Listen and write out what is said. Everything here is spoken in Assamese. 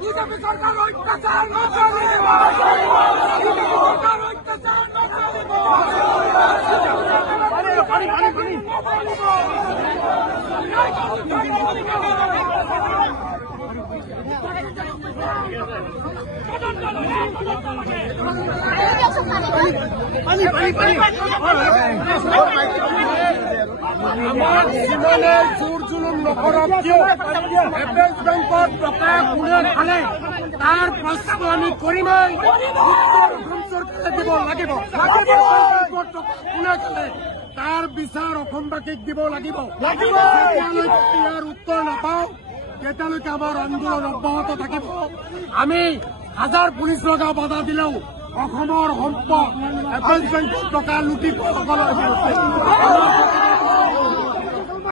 বিজেপি সৰকাৰ অত্যাচাৰ না চালিব, বিজেপি সৰকাৰ অত্যাচাৰ না চালিব, আমাৰ জীবনে জোৰ জুলুম নকৰক কিয় এপেক্স বেংকত টকা কোনে খালে তাৰ প্ৰস্তাৱ আমি কৰিমেই। অসম চৰকাৰে দিব লাগিব। টকা কোনে খালে তাৰ বিচাৰ অসমবাসীক দিব লাগিব। যেতিয়ালৈকে ইয়াৰ উত্তৰ নাপাওঁ তেতিয়ালৈকে আমাৰ আন্দোলন অব্যাহত থাকিব। আমি হাজাৰ পুলিচ লগা বাধা দিলেও অসমৰ সম্পদ এপেক্স বেংকত টকা লুটি খোৱাসকলৰ বিৰুদ্ধে